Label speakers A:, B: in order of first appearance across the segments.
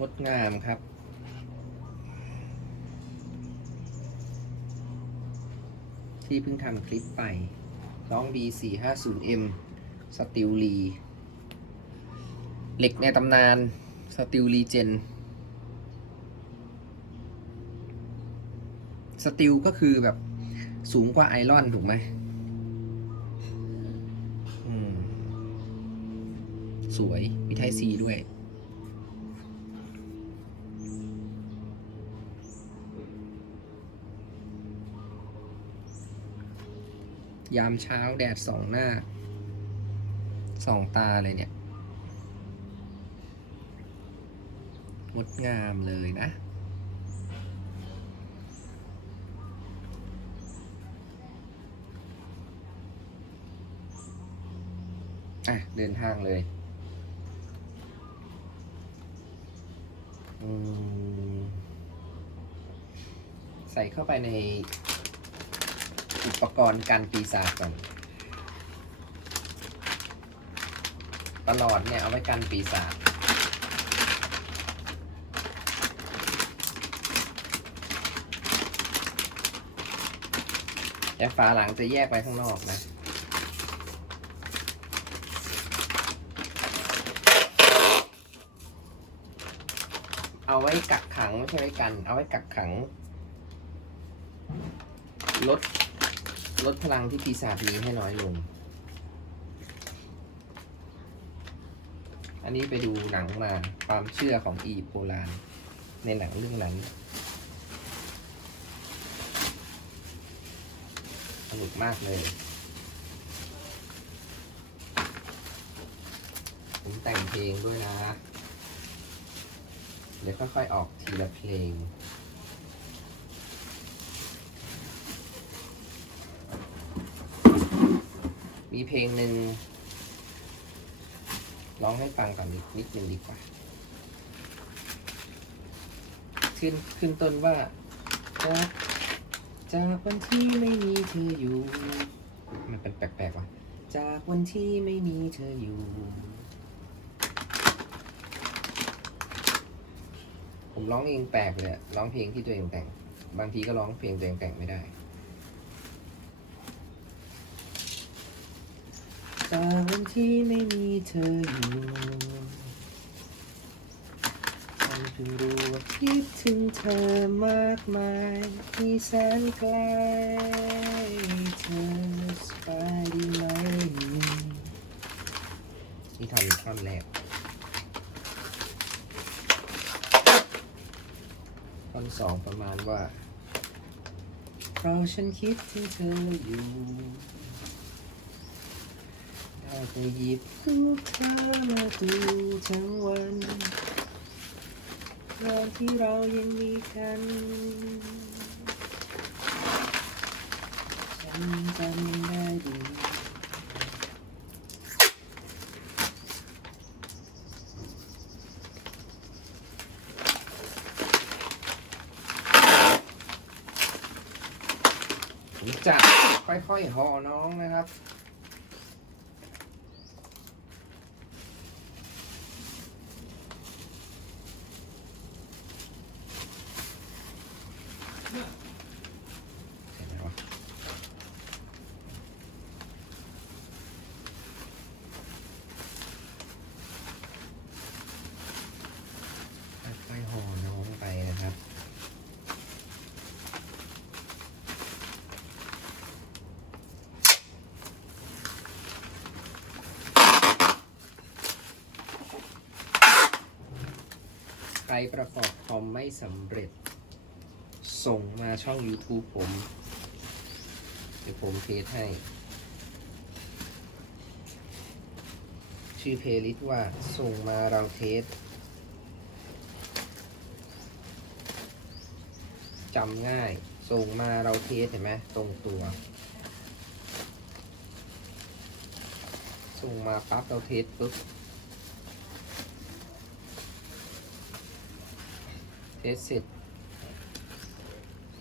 A: งดงามครับ ที่เพิ่งทำคลิปไปน้อง B450M สติลลีเหล็กในตำนานสติลลีเจนสติลก็คือแบบสูงกว่าไอรอนถูกไหมสวยมีไทซีด้วย ยามเช้าแดดส่องหน้าส่องตาเลยเนี่ยงดงามเลยนะ อะ เดินทางเลยใส่เข้าไปใน ปกรณ์การปีศาจก่อนตลอดเนี่ยเอาไว้กันปีศาจแต่ฝาหลังจะแยกไว้ข้างนอกนะเอาไว้กักขังไม่ใช่ไว้กัน เอาไว้กักขังลด ลดพลังที่ปีศาจมีให้น้อยลง อันนี้ไปดูหนังมาความเชื่อของอียิปต์โบราณ ในหนังเรื่องนั้นสนุกมากเลย ผมแต่งเพลงด้วยนะ เดี๋ยวค่อยๆออกทีละเพลง มีเพลงหนึ่งร้องให้ฟังก่อนนิดนิดนึงดีกว่า ขึ้นขึ้นต้นว่าจากจากวันที่ไม่มีเธออยู่ มันเป็นแปลกๆว่ะ จากวันที่ไม่มีเธออยู่ ผมร้องเองแปลกเลยร้องเพลงที่ตัวเองแต่ง บางทีก็ร้องเพลงตัวเองแต่งไม่ได้ จากวันที่ไม่มีเธออยู่ฉันเพิ่งรู้ว่าคิดถึงเธอมากมายที่แสนไกลเธอสบายดีไหมนี่ทำท่อนแรกท่อนสองประมาณว่า เพราะฉันคิดถึงเธออยู่ ได้แต่หยิบรูปเธอมาดูทั้งวันวันที่เรายังมีกัน ฉันจำได้ดีจะค่อยๆห่อน้องนะครับ เห็นไหมวะค่อยๆห่อน้องไปนะครับ ใครประกอบคอมไม่สำเร็จ ส่งมาช่อง YouTube ผม เดี๋ยวผมเทสให้ ชื่อเพลย์ลิสต์ว่า ส่งมาเราเทสจำง่าย ส่งมาเราเทสเห็นไหมตรงตัว ส่งมาปั๊บเราเทสปุ๊บ เทสเสร็จ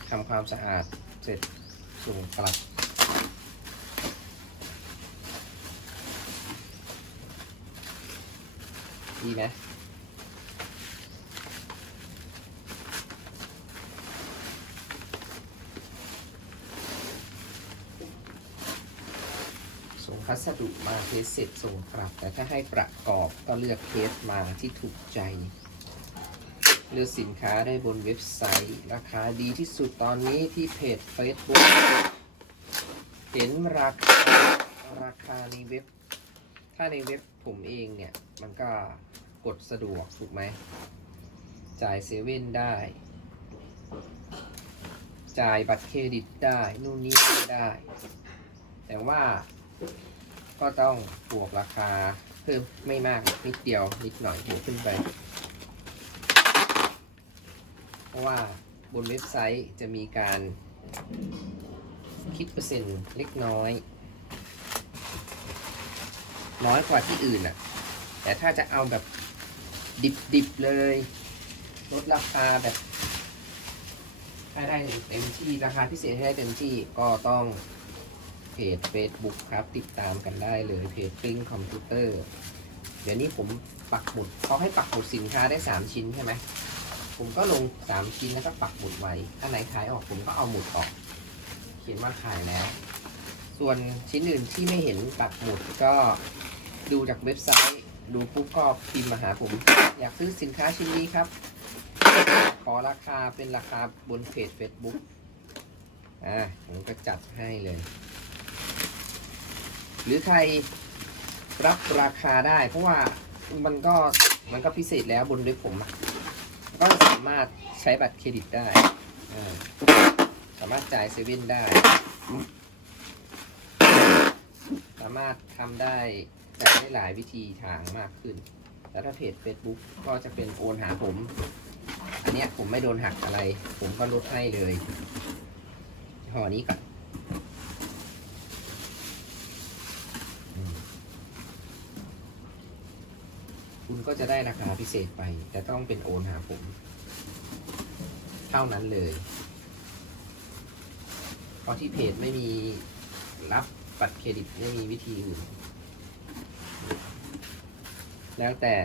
A: ทำความสะอาดเสร็จส่งกลับดีไหมส่งพัสดุมาเทสเสร็จส่งกลับ แต่ถ้าให้ประกอบก็เลือกเทสมาที่ถูกใจ เลือกสินค้าได้บนเว็บไซต์ ราคาดีที่สุดตอนนี้ที่เพจ Facebook เห็นราคาราคาในเว็บ ถ้าในเว็บผมเองเนี่ย มันก็กดสะดวกถูกไหม จ่ายเซเว่นได้ จ่ายบัตรเครดิตได้ นู่นนี่ได้ แต่ว่าก็ต้องบวกราคาเพิ่มไม่มากนิดเดียวนิดหน่อยบวกขึ้นไป ราะว่าบนเว็บไซต์จะมีการคิดเปอร์เซ็นต์เล็กน้อย น้อยกว่าที่อื่นอะ แต่ถ้าจะเอาแบบดิบๆเลย ลดราคาแบบให้ได้เต็มที่ราคาพิเศษให้ได้เต็มที่ก็ต้องเพจ Facebook ครับ ติดตามกันได้เลยเพจปิ้งคอมพิวเตอร์ เดี๋ยวนี้ผมปักหมุดเขาให้ปักหมุดสินค้าได้ 3 ชิ้นใช่ไหม ผมก็ลง3ชิ้นแล้วก็ปักหมุดไว้ อันไหนขายออกผมก็เอาหมุดออก เขียนว่าขายแล้ว ส่วนชิ้นอื่นที่ไม่เห็นปักหมุดก็ดูจากเว็บไซต์ ดูปุ๊บก็พิมพ์มาหาผม อยากซื้อสินค้าชิ้นนี้ครับ ขอราคาเป็นราคาบนเพจ Facebook อ่าผมก็จัดให้เลย หรือใครรับราคาได้ เพราะว่ามันก็มันก็พิเศษแล้วบนเว็บผมอะ ก็สามารถใช้บัตรเครดิตได้ สามารถจ่ายเซเว่นได้ สามารถทำได้จ่ได้หลายวิธีทางมากขึ้น แล้วถ้าเพจ Facebook ก็จะเป็นโอนหาผม อันเนี้ยผมไม่โดนหักอะไร ผมก็ลดให้เลยห่อนี้ก่อนอืมคุณ ก็จะได้ราคาพิเศษไป แต่ต้องเป็นโอนหาผม เท่านั้นเลย เพราะที่เพจไม่มีรับบัตรเครดิตไม่มีวิธีอื่น แล้วแต่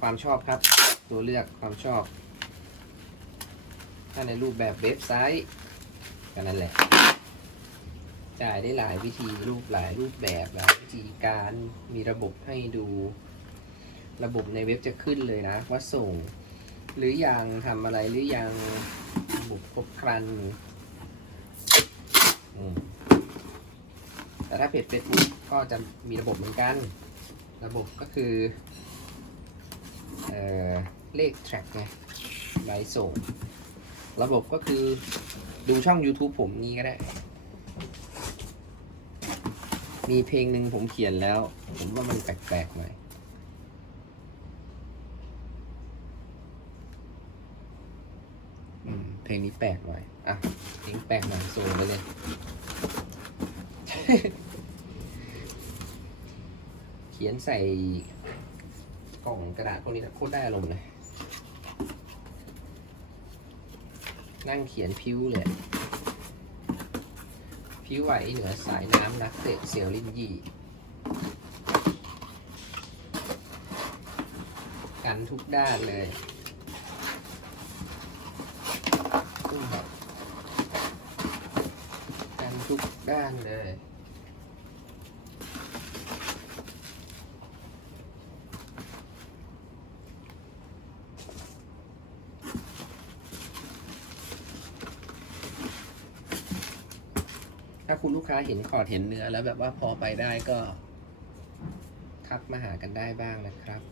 A: ความชอบครับ ตัวเลือกความชอบ ถ้าในรูปแบบเว็บไซต์ก็นั่นแหละ จ่ายได้หลายวิธีรูปหลายรูปแบบหลายวิธีการมีระบบให้ดู ระบบในเว็บจะขึ้นเลยนะ ว่าส่ง หรือยังทำอะไรหรือยังระบบครบครันแต่ถ้าเพจ Facebook ก็จะมีระบบเหมือนกัน ระบบก็คือเออเลข track ไงใบส่ง ระบบก็คือดูช่อง YouTube ผมนี้ก็ได้ มีเพลงหนึ่งผมเขียนแล้ว ผมว่ามันแปลกๆหน่อยอืม เพลงนี้แปลกหน่อย อะเพลงแปลกหน่อยส่งไปเลย เขียนใส่กล่องกระดาษพวกนี้นะโคตรได้อารมณ์เลย นั่งเขียนพิ้วเลยพิ้วไหวเหนือสายน้ำนักเตะเซียวลินยี่กันทุกด้านเลยอุ้ยแบบกันทุก ด้านเลย ถ้าคุณลูกค้าเห็นขอดเห็นเนื้อแล้วแบบว่าพอไปได้ก็ ทักมาหากันได้บ้างนะครับ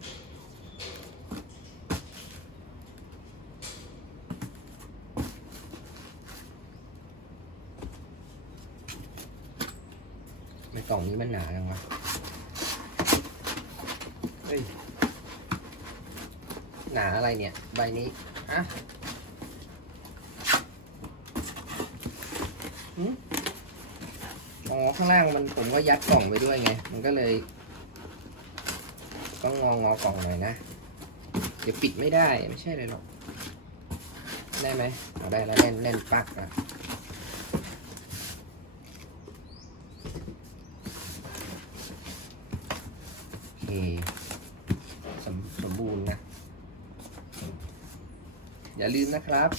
A: ในี้มันหนาจังวะเฮ้ยหนาอะไรเนี่ย ใบนี้อะหืมอ๋อ ข้างล่างมันผมก็ยัดกล่องไปด้วยไง มันก็เลย ต้องงองอกล่องหน่อยนะ เดี๋ยวปิดไม่ได้ ไม่ใช่เลยหรอก ได้ไหมเอาได้แล้วแน่นแน่นปักอะโอเค สมสมบูรณ์นะ อย่าลืมนะครับ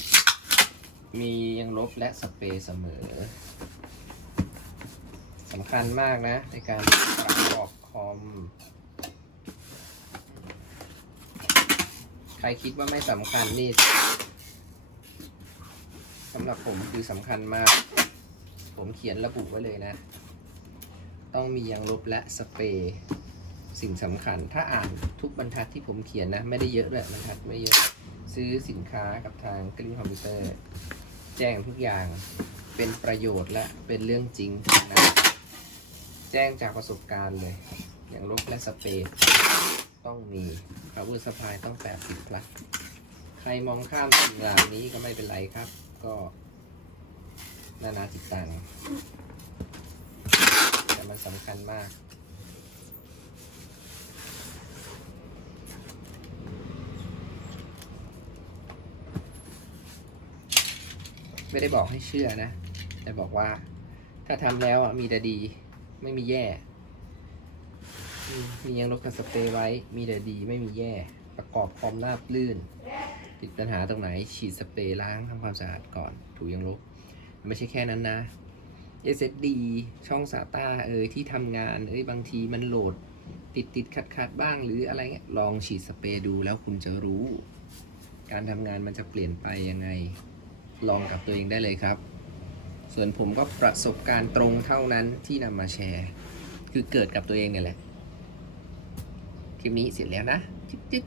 A: มียังลบและสเปรย์เสมอสำคัญมากนะ ในการประกอบคอม ใครคิดว่าไม่สำคัญนี่สำหรับผมคือสำคัญมาก ผมเขียนระบุไว้เลยนะ ต้องมียางลบและสเปรย์ สิ่งสำคัญ ถ้าอ่านทุกบรรทัดที่ผมเขียนนะ ไม่ได้เยอะด้วยบรรทัดไม่เยอะซื้อสินค้ากับทางกลิ้งคอมพิวเตอร์ แจ้งทุกอย่างเป็นประโยชน์และเป็นเรื่องจริงนะแจ้งจากประสบการณ์เลย อย่างลบและสเปรย์ต้องมี power supply ต้อง 80 plus ใครมองข้ามสิ่งเหล่านี้ก็ไม่เป็นไรครับ ก็นานาจิตตังแต่มันสำคัญมาก ไม่ได้บอกให้เชื่อนะ แต่บอกว่า ถ้าทำแล้วอะมีแต่ดี ไม่มีแย่ มียังลบกับสเปรย์ไว้ มีแต่ดีไม่มีแย่ ประกอบคอมราบลื่น ติดปัญหาตรงไหน ฉีดสเปรย์ล้างทำความสะอาดก่อน ถูยังลบ ไม่ใช่แค่นั้นนะ SSD ช่อง SATA เอยที่ทำงาน เอ้ยบางทีมันโหลด ติดติดขัดขัดบ้างหรืออะไรเงี้ยลองฉีดสเปรย์ดูแล้วคุณจะรู้ การทำงานมันจะเปลี่ยนไปยังไง ลองกับตัวเองได้เลยครับ ส่วนผมก็ประสบการณ์ตรงเท่านั้นที่นำมาแชร์ คือเกิดกับตัวเองเนี่ยแหละ คลิปนี้เสร็จแล้วนะจิ๊บจิ๊ด